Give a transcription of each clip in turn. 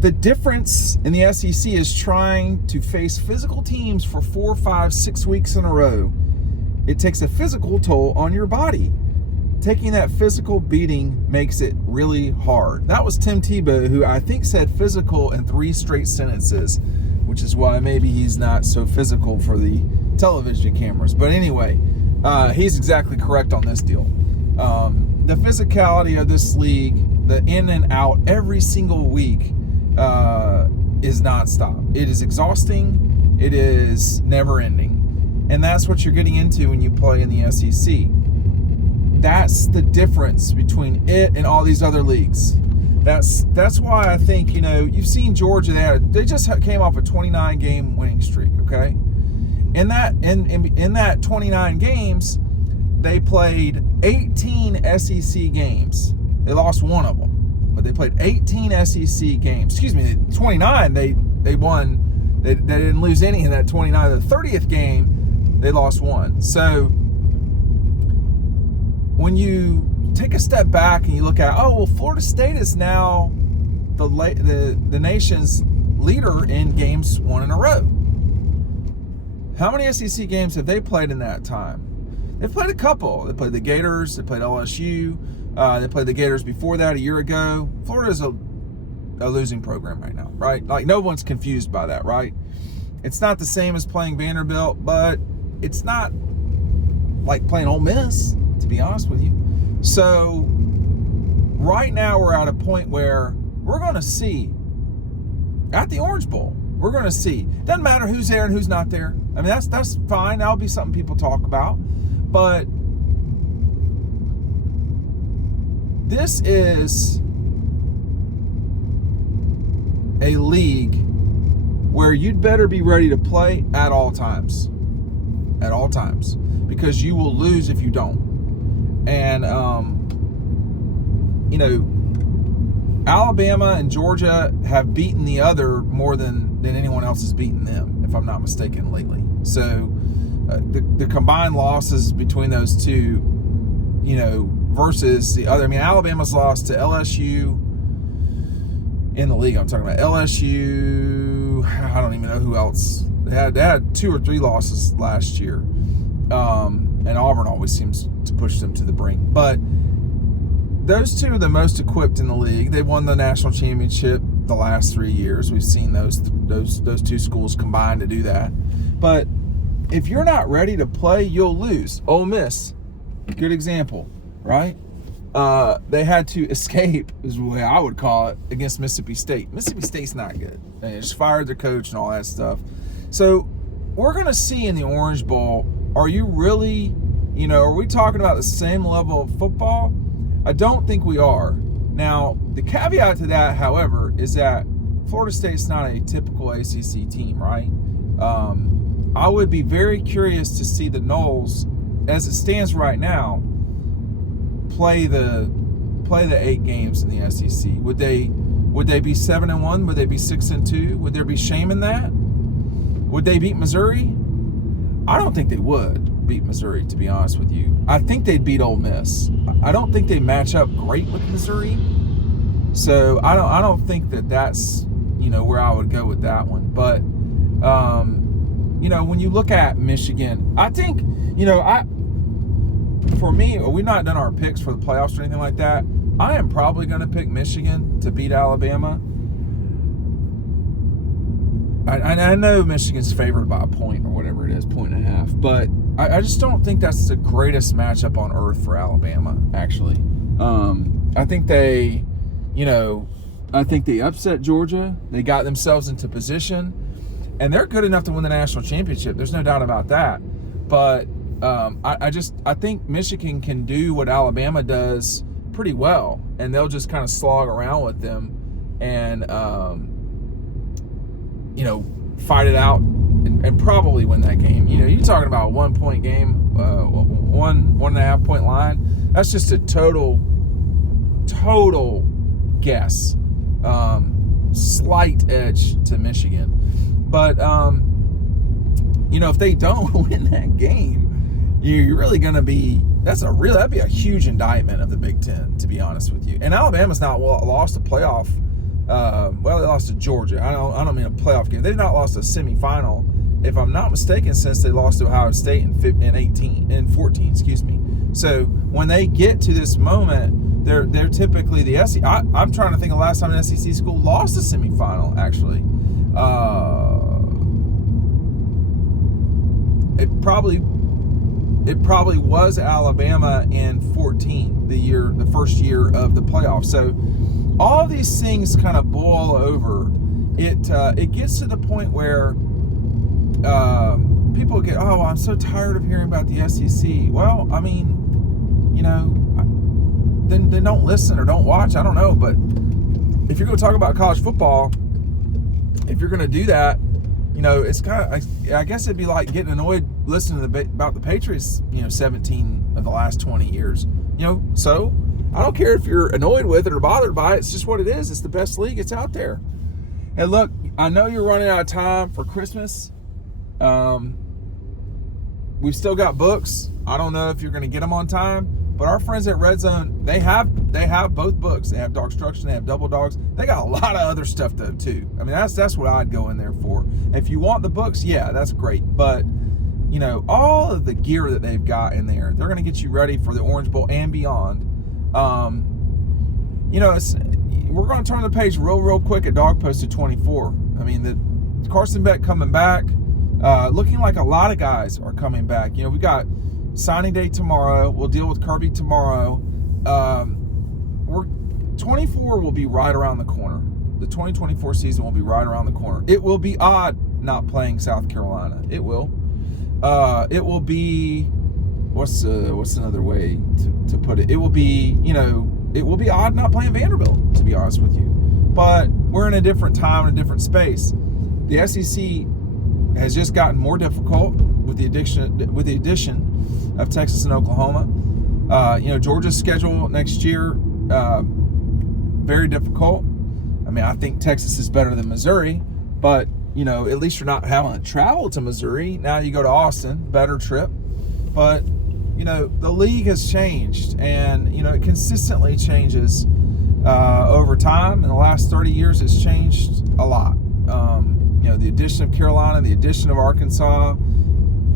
The difference in the SEC is trying to face physical teams for 4, 5, 6 weeks in a row. It takes a physical toll on your body. Taking that physical beating makes it really hard. That was Tim Tebow, who I think said physical in 3 straight sentences, which is why maybe he's not so physical for the television cameras. But anyway, he's exactly correct on this deal. The physicality of this league, the in and out every single week, is nonstop. It is exhausting. It is never ending. And that's what you're getting into when you play in the SEC. That's the difference between it and all these other leagues. That's why I think, you've seen Georgia. They just came off a 29 game winning streak. Okay, in that 29 games, they played 18 SEC games. They lost one of them, but they played 18 SEC games. Excuse me, 29. They won. They didn't lose any in that 29. The 30th game, they lost one. So when you take a step back and you look at, Florida State is now the nation's leader in games won in a row. How many SEC games have they played in that time? They've played a couple. They played the Gators. They played LSU. They played the Gators before that a year ago. Florida's a losing program right now, right? Like, no one's confused by that, right? It's not the same as playing Vanderbilt, but it's not like playing Ole Miss, to be honest with you. So right now we're at a point where we're going to see at the Orange Bowl. We're going to see. Doesn't matter who's there and who's not there. I mean, that's fine. That'll be something people talk about. But this is a league where you'd better be ready to play at all times. At all times. Because you will lose if you don't. And, Alabama and Georgia have beaten the other more than anyone else has beaten them, if I'm not mistaken, lately. So the combined losses between those two, versus the other. I mean, Alabama's lost to LSU in the league. I'm talking about LSU. I don't even know who else. They had 2 or 3 losses last year. And Auburn always seems to push them to the brink. But those two are the most equipped in the league. They won the national championship the last 3 years. We've seen those 2 schools combine to do that. But if you're not ready to play, you'll lose. Ole Miss, good example, right? They had to escape, is the way I would call it, against Mississippi State. Mississippi State's not good. They just fired their coach and all that stuff. So we're going to see in the Orange Bowl, are you really, are we talking about the same level of football? I don't think we are. Now, the caveat to that, however, is that Florida State's not a typical ACC team, right? I would be very curious to see the Noles, as it stands right now, play the 8 games in the SEC. Would they be 7-1? Would they be 6-2? Would there be shame in that? Would they beat Missouri? I don't think they would beat Missouri, to be honest with you. I think they'd beat Ole Miss. I don't think they match up great with Missouri. So I don't think that's where I would go with that one. But when you look at Michigan, I think for me, we've not done our picks for the playoffs or anything like that. I am probably going to pick Michigan to beat Alabama. I know Michigan's favored by a point or whatever it is, 1.5, but I just don't think that's the greatest matchup on earth for Alabama, actually. I think they upset Georgia. They got themselves into position, and they're good enough to win the national championship. There's no doubt about that. But I think Michigan can do what Alabama does pretty well, and they'll just kind of slog around with them and fight it out and probably win that game. You're talking about a 1-point game, 1.5 point line. That's just a total guess. Slight edge to Michigan. But, if they don't win that game, you're really going to be, that'd be a huge indictment of the Big Ten, to be honest with you. And Alabama's not lost a playoff Well, they lost to Georgia. I don't mean a playoff game. They've not lost a semifinal, if I'm not mistaken, since they lost to Ohio State in 14. Excuse me. So when they get to this moment, they're typically the SEC. I'm trying to think of the last time an SEC school lost a semifinal. Actually, it probably was Alabama in 14, the first year of the playoffs. So all of these things kind of boil over. It gets to the point where people get, oh, I'm so tired of hearing about the SEC. Well, I mean, then don't listen or don't watch. I don't know, but if you're going to talk about college football, if you're going to do that, it's kind of, I guess it'd be like getting annoyed listening about the Patriots, 17 of the last 20 years. So I don't care if you're annoyed with it or bothered by it. It's just what it is. It's the best league. It's out there. And look, I know you're running out of time for Christmas. We've still got books. I don't know if you're going to get them on time, but our friends at Red Zone, they have both books. They have Dog Struction, they have Double Dogs. They got a lot of other stuff though too. I mean, that's what I'd go in there for. If you want the books, yeah, that's great. But all of the gear that they've got in there, they're going to get you ready for the Orange Bowl and beyond. We're going to turn the page real quick at Dawg Posted 24. I mean, the Carson Beck coming back, looking like a lot of guys are coming back. We got signing day tomorrow. We'll deal with Kirby tomorrow. 24 will be right around the corner. The 2024 season will be right around the corner. It will be odd not playing South Carolina. It will. It will be, what's another way to put it? It will be, it will be odd not playing Vanderbilt, to be honest with you. But we're in a different time and a different space. The SEC has just gotten more difficult with the addition of Texas and Oklahoma. Georgia's schedule next year, very difficult. I mean, I think Texas is better than Missouri, but at least you're not having to travel to Missouri. Now you go to Austin, better trip. But the league has changed, and it consistently changes over time. In the last 30 years, it's changed a lot. The addition of Carolina, the addition of Arkansas,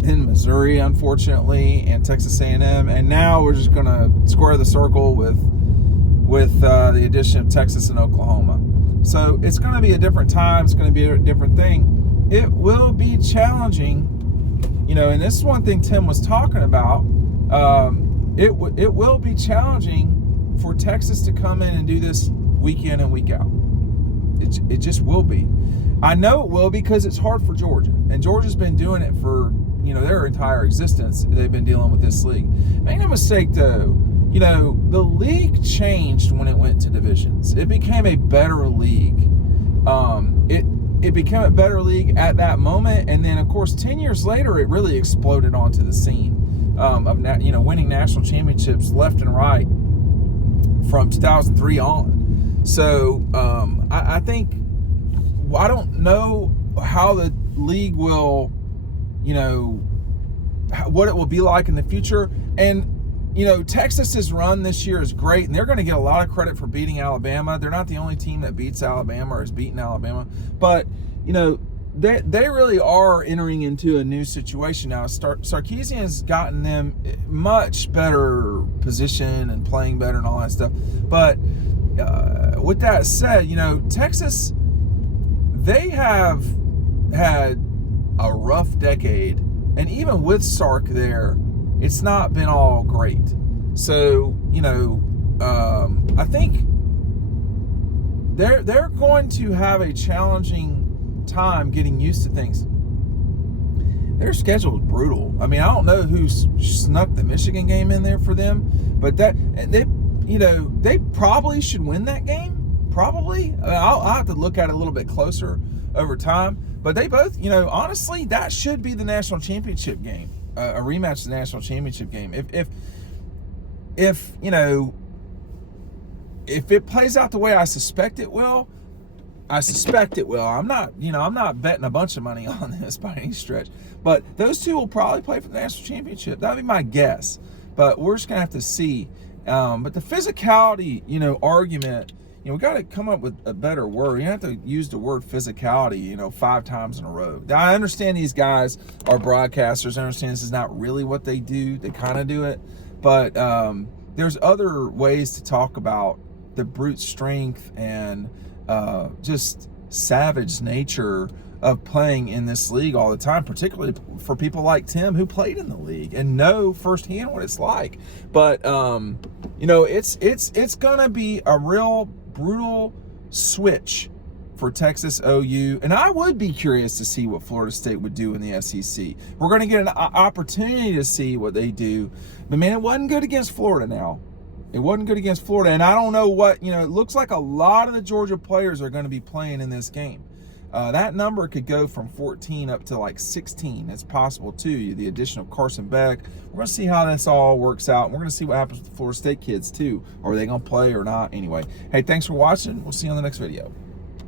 in Missouri, unfortunately, and Texas A&M, and now we're just going to square the circle with the addition of Texas and Oklahoma. So it's going to be a different time. It's going to be a different thing. It will be challenging, and this is one thing Tim was talking about. It will be challenging for Texas to come in and do this week in and week out. It just will be. I know it will, because it's hard for Georgia, and Georgia's been doing it for their entire existence. They've been dealing with this league. Make no mistake though, the league changed when it went to divisions. It became a better league. It became a better league at that moment, and then of course 10 years later it really exploded onto the scene of winning national championships left and right from 2003 on. So I think, I don't know how the league will, what it will be like in the future. And Texas's run this year is great, and they're going to get a lot of credit for beating Alabama. They're not the only team that beats Alabama or has beaten Alabama, but they really are entering into a new situation now. Sarkisian has gotten them much better position and playing better and all that stuff. But with that said, Texas, they have had a rough decade, and even with Sark there, it's not been all great. So I think they're going to have a challenging time getting used to things. Their schedule is brutal. I mean, I don't know who snuck the Michigan game in there for them, but they probably should win that game. Probably. I'll have to look at it a little bit closer over time. But they both, honestly, that should be the national championship game, a rematch of the national championship game. If it plays out the way I suspect it will, I'm not betting a bunch of money on this by any stretch. But those two will probably play for the national championship. That would be my guess. But we're just going to have to see. But the physicality, argument, we got to come up with a better word. You have to use the word physicality, 5 times in a row. Now, I understand these guys are broadcasters. I understand this is not really what they do. They kind of do it. But there's other ways to talk about the brute strength and just savage nature of playing in this league all the time, particularly for people like Tim who played in the league and know firsthand what it's like. But it's gonna be a real brutal switch for Texas OU, and I would be curious to see what Florida State would do in the SEC. We're going to get an opportunity to see what they do, but man, it wasn't good against Florida. Now it wasn't good against Florida, and I don't know what, it looks like a lot of the Georgia players are going to be playing in this game. That number could go from 14 up to like 16. It's possible too. The addition of Carson Beck. We're going to see how this all works out. We're going to see what happens with the Florida State kids too. Are they going to play or not? Anyway, hey, thanks for watching. We'll see you on the next video.